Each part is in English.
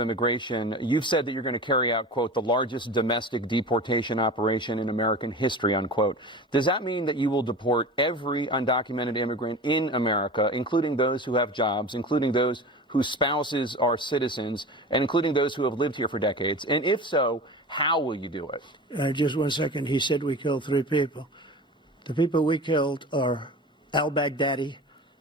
Immigration, you've said that you're going to carry out, quote, the largest domestic deportation operation in American history, unquote. Does that mean that you will deport every undocumented immigrant in America, including those who have jobs, including those whose spouses are citizens, and including those who have lived here for decades? And if so, how will you do it? Just 1 second. He said we killed 3 people. The people we killed are al-Baghdadi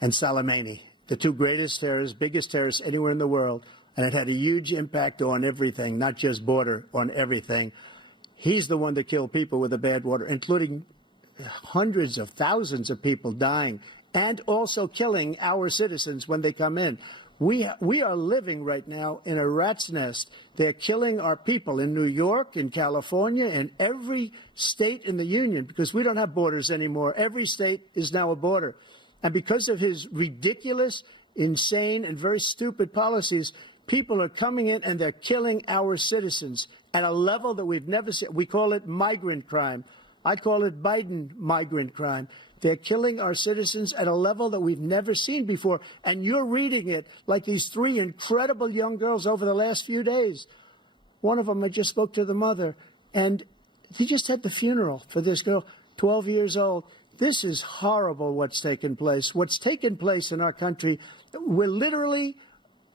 and Soleimani, the 2 greatest terrorists, biggest terrorists anywhere in the world. And it had a huge impact on everything, not just border, on everything. He's the one that killed people with the bad water, including hundreds of thousands of people dying, and also killing our citizens when they come in. We are living right now in a rat's nest. They're killing our people in New York, in California, in every state in the union, because we don't have borders anymore. Every state is now a border. And because of his ridiculous, insane, and very stupid policies, people are coming in and they're killing our citizens at a level that we've never seen. We call it migrant crime. I call it Biden migrant crime. They're killing our citizens at a level that we've never seen before. And you're reading it like these 3 incredible young girls over the last few days. One of them, I just spoke to the mother, and he just had the funeral for this girl, 12 years old. This is horrible what's taken place. What's taken place in our country, we're literally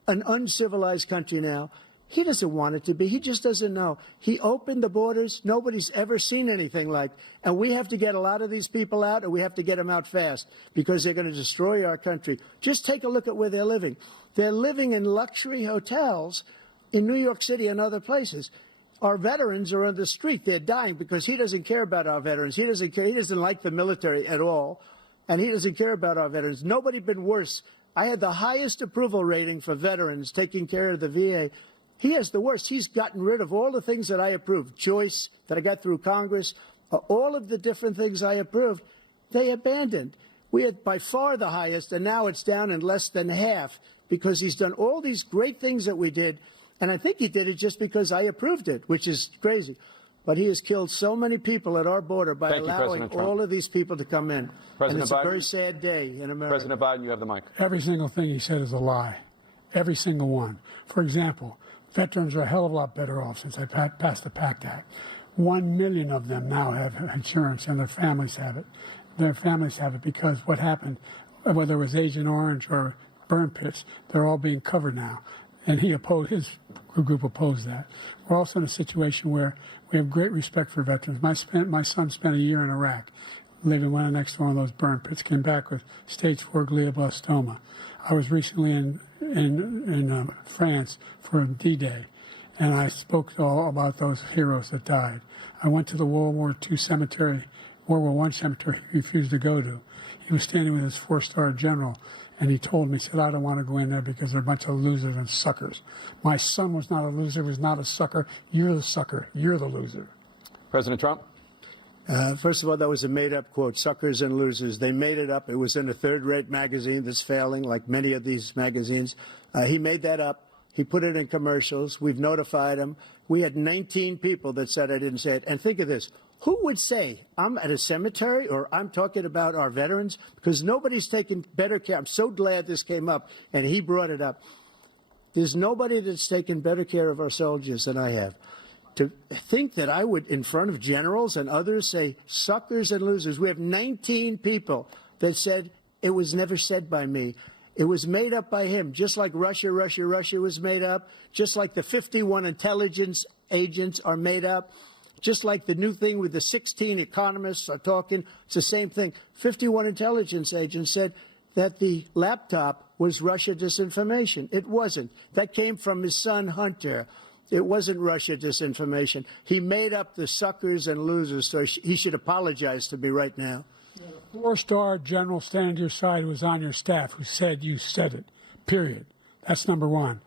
an uncivilized country now. He doesn't want it to be. He just doesn't know. He opened the borders. Nobody's ever seen anything like. And we have to get a lot of these people out, and we have to get them out fast, because they're going to destroy our country. Just take a look at where they're living. They're living in luxury hotels in New York City and other places. Our veterans are on the street. They're dying because he doesn't care about our veterans. He doesn't care. He doesn't like the military at all, and he doesn't care about our veterans. Nobody been worse. I had the highest approval rating for veterans taking care of the VA. He has the worst. He's gotten rid of all the things that I approved. Choice that I got through Congress, all of the different things I approved, they abandoned. We had by far the highest, and now it's down in less than half, because he's done all these great things that we did, and I think he did it just because I approved it, which is crazy. But he has killed so many people at our border by allowing all of these people to come in. And it's a very sad day in America. President Biden, you have the mic. Every single thing he said is a lie. Every single one. For example, veterans are a hell of a lot better off since I passed the PACT Act. 1 million of them now have insurance, and their families have it. Their families have it because what happened, whether it was Agent Orange or burn pits, they're all being covered now. And he opposed, his group opposed that. We're also in a situation where we have great respect for veterans. My son spent a year in Iraq, living right next to one of those burn pits, came back with stage 4 glioblastoma. I was recently in France for D-Day, and I spoke all about those heroes that died. I went to the World War II cemetery, World War I cemetery he refused to go to. He was standing with his 4-star general, and he told me, he said, I don't want to go in there because they're a bunch of losers and suckers. My son was not a loser, was not a sucker. You're the sucker. You're the loser. President Trump? First of all, that was a made-up quote, suckers and losers. They made it up. It was in a third-rate magazine that's failing, like many of these magazines. He made that up. He put it in commercials. We've notified him. We had 19 people that said I didn't say it. And think of this. Who would say I'm at a cemetery or I'm talking about our veterans? Because nobody's taken better care. I'm so glad this came up, and he brought it up. There's nobody that's taken better care of our soldiers than I have. To think that I would, in front of generals and others, say suckers and losers. We have 19 people that said it was never said by me. It was made up by him, just like Russia was made up, just like the 51 intelligence agents are made up, just like the new thing with the 16 economists are talking. It's the same thing. 51 intelligence agents said that the laptop was Russia disinformation. It wasn't. That came from his son, Hunter. It wasn't Russia disinformation. He made up the suckers and losers, so he should apologize to me right now. A 4-star general standing to your side who was on your staff who said you said it, period. That's number one.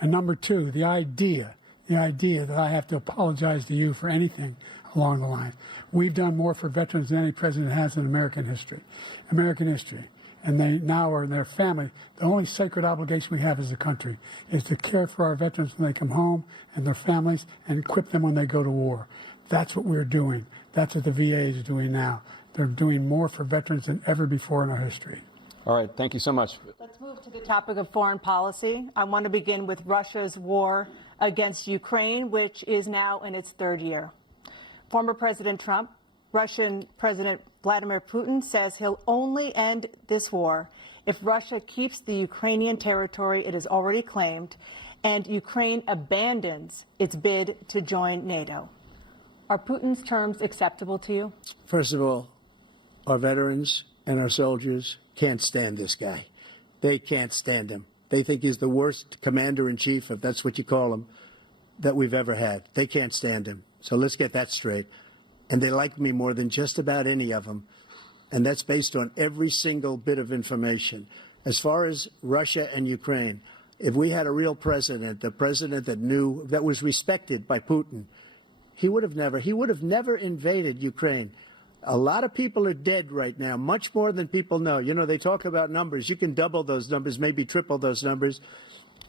And number two, the idea that I have to apologize to you for anything along the line. We've done more for veterans than any president has in American history. And they now are in their family. The only sacred obligation we have as a country is to care for our veterans when they come home and their families and equip them when they go to war. That's what we're doing. That's what the VA is doing now. They're doing more for veterans than ever before in our history. All right. Thank you so much. Let's move to the topic of foreign policy. I want to begin with Russia's war against Ukraine, which is now in its third year. Former President Trump, Russian President Vladimir Putin says he'll only end this war if Russia keeps the Ukrainian territory it has already claimed and Ukraine abandons its bid to join NATO. Are Putin's terms acceptable to you? First of all, our veterans and our soldiers can't stand this guy. They can't stand him. They think he's the worst commander-in-chief, if that's what you call him, that we've ever had. They can't stand him. So let's get that straight. And they like me more than just about any of them. And that's based on every single bit of information. As far as Russia and Ukraine, if we had a real president, a president that knew, that was respected by Putin, he would have never invaded Ukraine. A lot of people are dead right now, much more than people know. You know, they talk about numbers. You can double those numbers, maybe triple those numbers.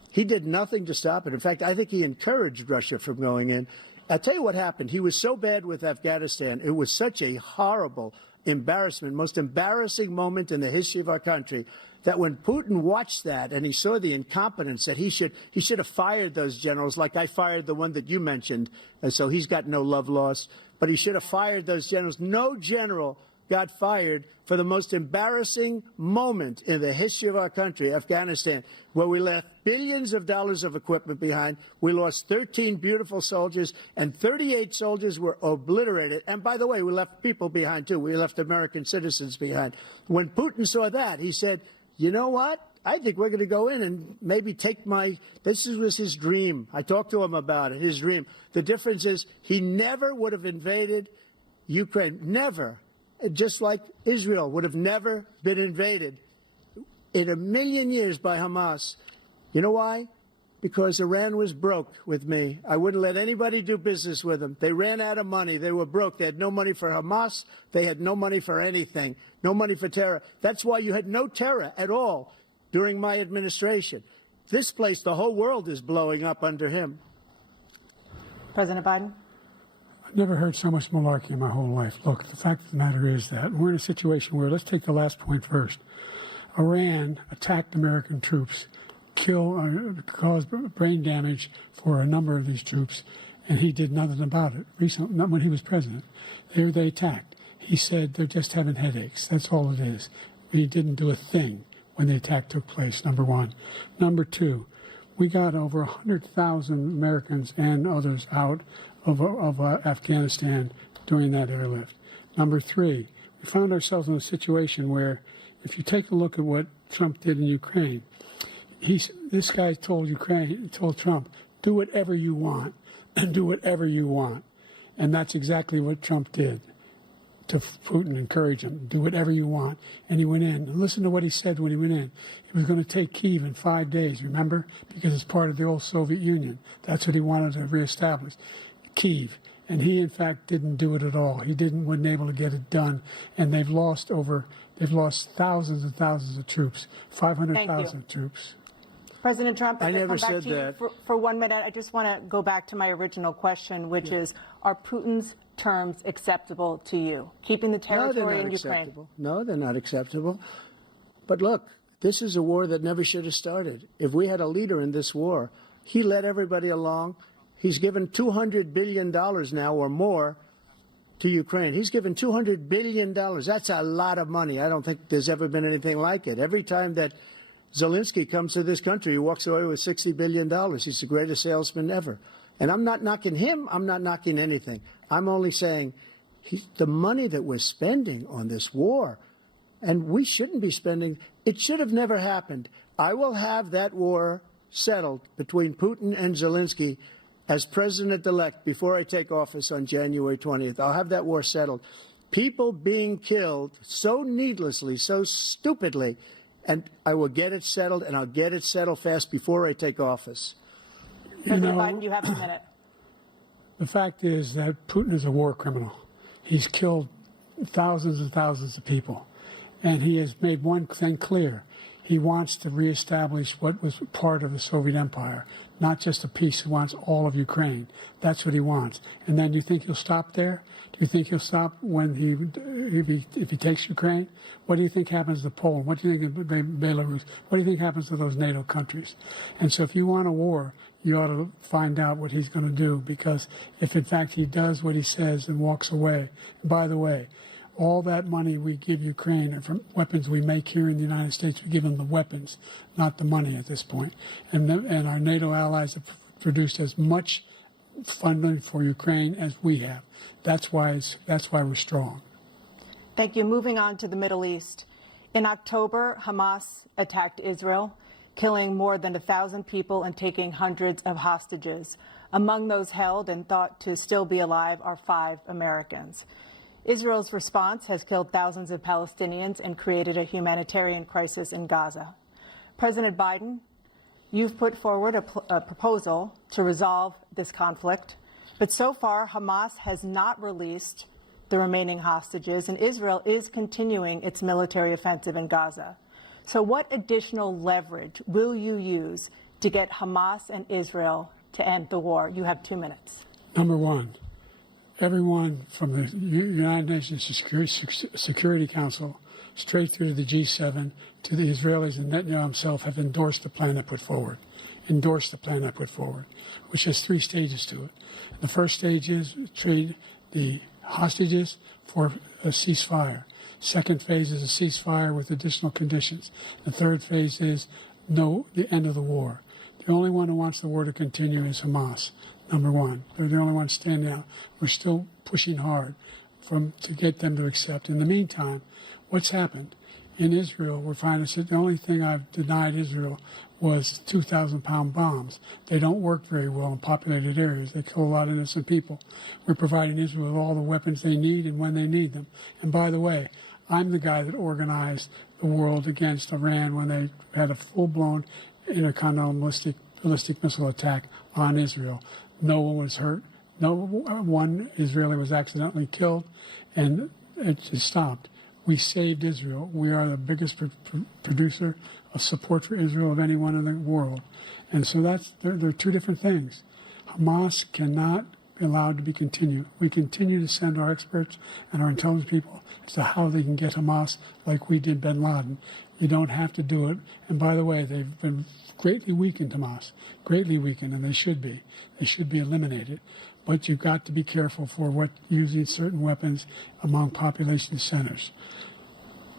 He did nothing to stop it. In fact, I think he encouraged Russia from going in. I'll tell you what happened. He was so bad with Afghanistan. It was such a horrible embarrassment, most embarrassing moment in the history of our country, that when Putin watched that and he saw the incompetence, that he should have fired those generals, like I fired the one that you mentioned, and so he's got no love lost, but he should have fired those generals. No general got fired for the most embarrassing moment in the history of our country, Afghanistan, where we left billions of dollars of equipment behind. We lost 13 beautiful soldiers, and 38 soldiers were obliterated. And by the way, we left people behind, too. We left American citizens behind. When Putin saw that, he said, you know what? I think we're going to go in and maybe take my, this was his dream. I talked to him about it, his dream. The difference is he never would have invaded Ukraine, never. Just like Israel would have never been invaded in a million years by Hamas. You know why? Because Iran was broke with me. I wouldn't let anybody do business with them. They ran out of money. They were broke. They had no money for Hamas. They had no money for anything. No money for terror. That's why you had no terror at all during my administration. This place, the whole world is blowing up under him. President Biden? I've never heard so much malarkey in my whole life. Look, the fact of the matter is that we're in a situation where, let's take the last point first. Iran attacked American troops, caused brain damage for a number of these troops, and he did nothing about it. Recently, not when he was president. They attacked. He said they're just having headaches. That's all it is. He didn't do a thing when the attack took place, number one. Number two, we got over 100,000 Americans and others out of Afghanistan during that airlift. Number three, we found ourselves in a situation where, if you take a look at what Trump did in Ukraine, this guy told Trump, do whatever you want, and do whatever you want. And that's exactly what Trump did to Putin, encourage him, do whatever you want. And he went in. And listen to what he said when he went in. He was going to take Kyiv in 5 days, remember? Because it's part of the old Soviet Union. That's what he wanted to reestablish. Kyiv. And he, in fact, didn't do it at all. He wasn't able to get it done. And they've lost thousands and thousands of troops, 500,000 troops. President Trump, I never come back said to you that. for 1 minute. I just want to go back to my original question, which is, are Putin's terms acceptable to you? Keeping the territory in Ukraine? Acceptable. No, they're not acceptable. But look, this is a war that never should have started. If we had a leader in this war, he led everybody along. He's given $200 billion now or more to Ukraine. He's given $200 billion. That's a lot of money. I don't think there's ever been anything like it. Every time that Zelensky comes to this country, he walks away with $60 billion. He's the greatest salesman ever. And I'm not knocking him. I'm not knocking anything. I'm only saying the money that we're spending on this war, and we shouldn't be spending, it should have never happened. I will have that war settled between Putin and Zelensky as president-elect before I take office on January 20th. I'll have that war settled. People being killed so needlessly, so stupidly, and I will get it settled, and I'll get it settled fast before I take office. President Biden, you have a minute. The fact is that Putin is a war criminal. He's killed thousands and thousands of people. And he has made one thing clear. He wants to reestablish what was part of the Soviet Empire, not just a piece. He wants all of Ukraine. That's what he wants. And then do you think he'll stop there? Do you think he'll stop when if he takes Ukraine? What do you think happens to Poland? What do you think of Belarus? What do you think happens to those NATO countries? And so if you want a war, you ought to find out what he's going to do, because if in fact he does what he says and walks away, and by the way, all that money we give Ukraine are from weapons we make here in the United States. We give them the weapons, not the money at this point. And our NATO allies have produced as much funding for Ukraine as we have. That's why we're strong. Thank you. Moving on to the Middle East. In October, Hamas attacked Israel, killing more than 1,000 people and taking hundreds of hostages. Among those held and thought to still be alive are 5 Americans. Israel's response has killed thousands of Palestinians and created a humanitarian crisis in Gaza. President Biden, you've put forward a proposal to resolve this conflict, but so far Hamas has not released the remaining hostages, and Israel is continuing its military offensive in Gaza. So what additional leverage will you use to get Hamas and Israel to end the war? You have 2 minutes. Number one, everyone from the United Nations Security Council straight through to the G7 to the Israelis and Netanyahu himself have endorsed the plan I put forward, which has 3 stages to it. The first stage is trade the hostages for a ceasefire. Second phase is a ceasefire with additional conditions. The third phase is the end of the war. The only one who wants the war to continue is Hamas, number one. They're the only ones standing out. We're still pushing hard to get them to accept. In the meantime, what's happened? In Israel, we're finding that the only thing I've denied Israel was 2,000-pound bombs. They don't work very well in populated areas. They kill a lot of innocent people. We're providing Israel with all the weapons they need and when they need them. And by the way, I'm the guy that organized the world against Iran when they had a full-blown intercontinental ballistic missile attack on Israel. No one was hurt. No one Israeli was accidentally killed, and it just stopped. We saved Israel. We are the biggest producer of support for Israel of anyone in the world. And so there are 2 different things. Hamas cannot be allowed to be continued. We continue to send our experts and our intelligence people as to how they can get Hamas like we did bin Laden. You don't have to do it. And by the way, they've been greatly weakened, Hamas, greatly weakened, and they should be. They should be eliminated. But you've got to be careful for using certain weapons among population centers.